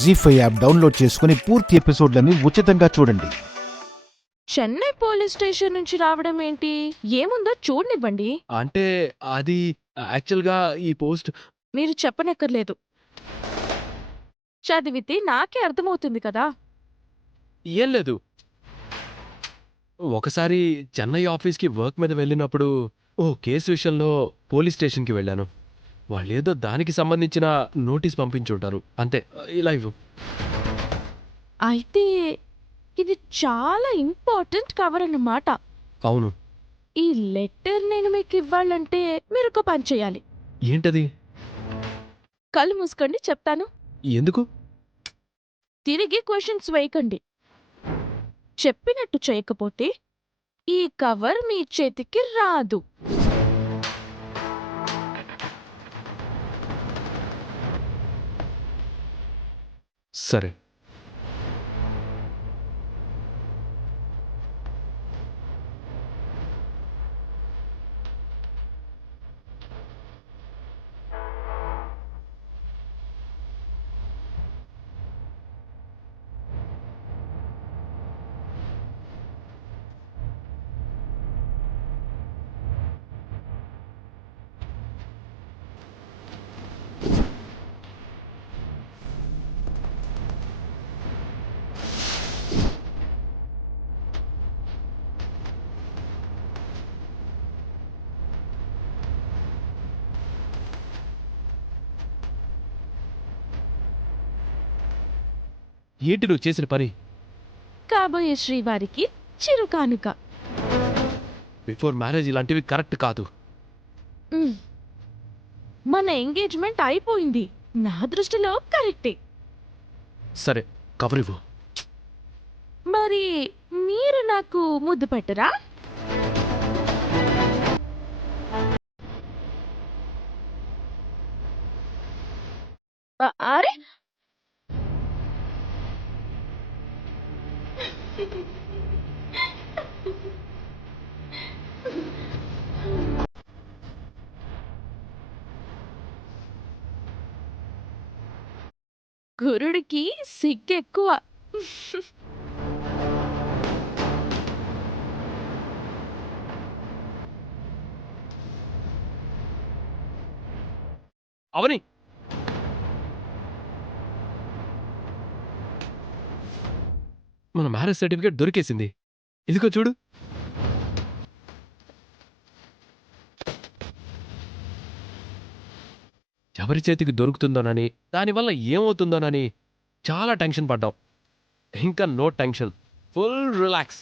జీ5 app download చేసుకుని పూర్తి ఎపిసోడ్లని ఉచితంగా చూడండి. చెన్నై పోలీస్ స్టేషన్ నుంచి రావడం ఏంటి? ఏముందో చూడనివ్వండి. అంటే అది యాక్చువల్‌గా ఈ పోస్ట్ మీరు చెప్పనక్కర్లేదు. చదివితే నాకే అర్థమవుతుంది కదా. ఏం లేదు. ఒకసారి చెన్నై ఆఫీస్‌కి వర్క్ మీద వెళ్ళినప్పుడు ఓ కేసు విషయంలో పోలీస్ స్టేషన్‌కి వెళ్ళాను. వాళ్ళేదో దానికి సంబంధించిన నోటీస్ పంపించుంటారు. అంతే. ఇలా ఇవ్వు. అయితే ఇది చాలా ఇంపార్టెంట్ కవర్ అన్నమాట. అవును. ఈ లెటర్ నేను మీకు ఇవ్వాలంటే మీరు ఒక పని చేయాలి. ఏంటది? కళ్ళు మూసుకోండి, చెప్తాను. ఎందుకు? తిరిగి క్వశ్చన్స్ వేయకండి. చెప్పినట్టు చేయకపోతే ఈ కవర్ మీ చేతికి రాదు. సరే. ఏంటి నువ్వు చేసిన పని? కాబోయే శ్రీవారికి చిరు కానుక. బిఫోర్ మ్యారేజ్ ఇలాంటివి కరెక్ట్ కాదు. మన ఎంగేజ్మెంట్ అయిపోయింది. నా దృష్టిలో కరెక్టే. సరే, కవర్ ఇవ్వు. మరి మీరు నాకు ముద్దు పెట్టరా? అరే, గురుడికి సిగ్గెక్కువ. అవని, మన మ్యారేజ్ సర్టిఫికేట్ దొరికేసింది. ఇదిగో చూడు. ఎవరి చేతికి దొరుకుతుందోనని, దానివల్ల ఏమవుతుందోనని చాలా టెన్షన్ పడ్డాం. ఇంకా నో టెన్షన్, ఫుల్ రిలాక్స్.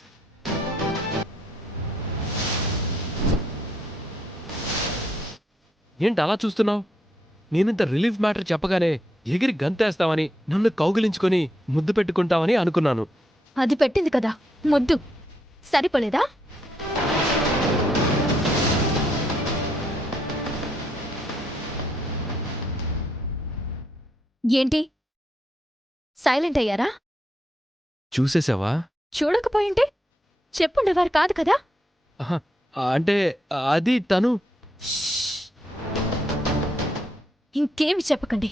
ఏంటి అలా చూస్తున్నావు? నేనింత రిలీఫ్ మ్యాటర్ చెప్పగానే ఎగిరి గంతేస్తావని, నన్ను కౌగిలించుకొని ముద్దు పెట్టుకుంటావని అనుకున్నాను. అది పెట్టింది కదా ముద్దు, సరిపోలేదా? ఏంటి సైలెంట్ అయ్యారా? చూసేసావా? చూడకపోయింటే చెప్పుండేవారు కాదు కదా. ఆహా, అంటే అది తను. ఇంకేమి చెప్పకండి.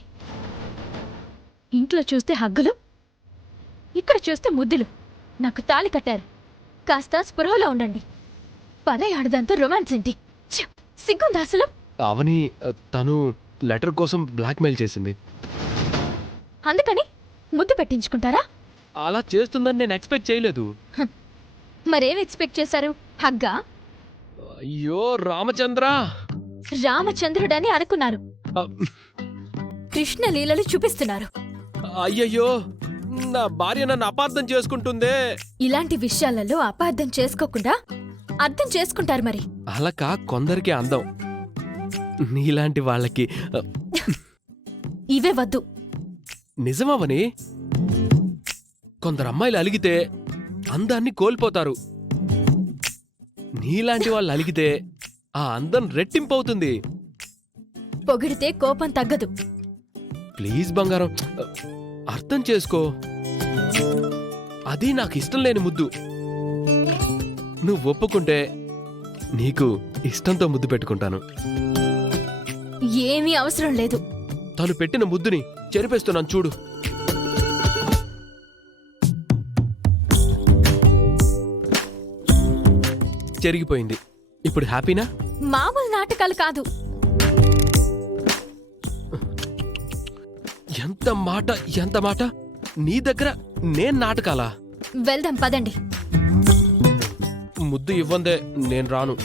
ఇంట్లో చూస్తే హగ్గులు, ఇక్కడ చూస్తే ముద్దులు. నాకు తాళి కట్టారు, కాస్త స్పృహలో ఉండండి. పనే ఆడదంతా రొమాన్స్ ఏంటి? ఛ! సిగ్గుందా అసలు? అవని, తను లెటర్ కోసం బ్లాక్మెయిల్ చేసింది. అందుకని ముద్దు పెట్టించుకుంటారా? అలా చేస్తుందని నేను ఎక్స్పెక్ట్ చేయలేదు. మరేం ఎక్స్పెక్ట్ చేశారు? హగ్గా? అయ్యో రామచంద్ర! రామచంద్రుడని అనుకున్నారు. కృష్ణ లీలలు చూపిస్తున్నారు. అయ్యయ్యో, నా భార్య నన్ను అపార్థం చేసుకుంటుందే. ఇలాంటి విషయాలలో అపార్థం చేసుకోకుండా అర్థం చేసుకుంటారు మరి. అలక కొందరికి అందం, నీలాంటి వాళ్ళకి ఇవే వద్దు. నిజమవని, కొందరు అమ్మాయిలు అలిగితే అందాన్ని కోల్పోతారు. నీలాంటి వాళ్ళు అలిగితే ఆ అందం రెట్టింపవుతుంది. పొగిడితే కోపం తగ్గదు. ప్లీజ్ బంగారం, అర్థం చేసుకో. అది నాకు ఇష్టం లేని ముద్దు. నువ్వు ఒప్పుకుంటే నీకు ఇష్టంతో ముద్దు పెట్టుకుంటాను. ఏమీ అవసరం లేదు. తను పెట్టిన ముద్దుని చెరిపేస్తున్నాను చూడు. జరిగిపోయింది. ఇప్పుడు హ్యాపీనా? మామూలు నాటకాలు కాదు. ఎంత మాట నీ దగ్గర నేను నాటకాలా? వెళ్దాం పదండి. ముద్దు ఇవ్వందే నేను రాను.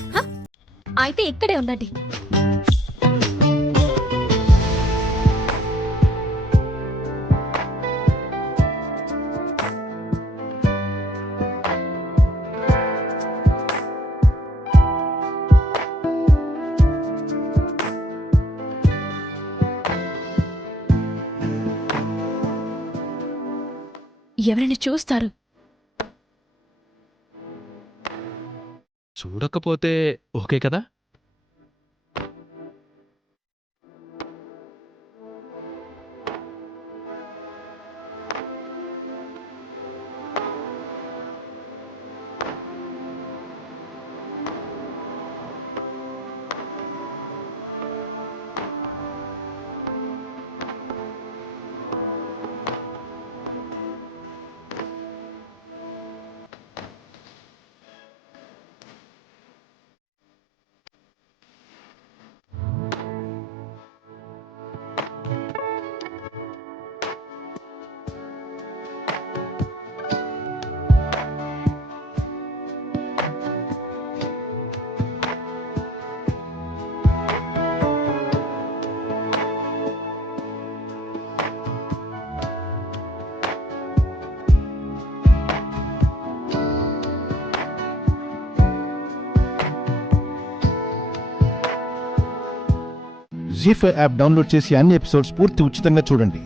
అయితే ఇక్కడే ఉండండి. ఎవరిని చూస్తారు? చూడకపోతే ఓకే కదా? జీ5 యాప్ డౌన్లోడ్ చేసి అన్ని ఎపిసోడ్స్ పూర్తి ఉచితంగా చూడండి.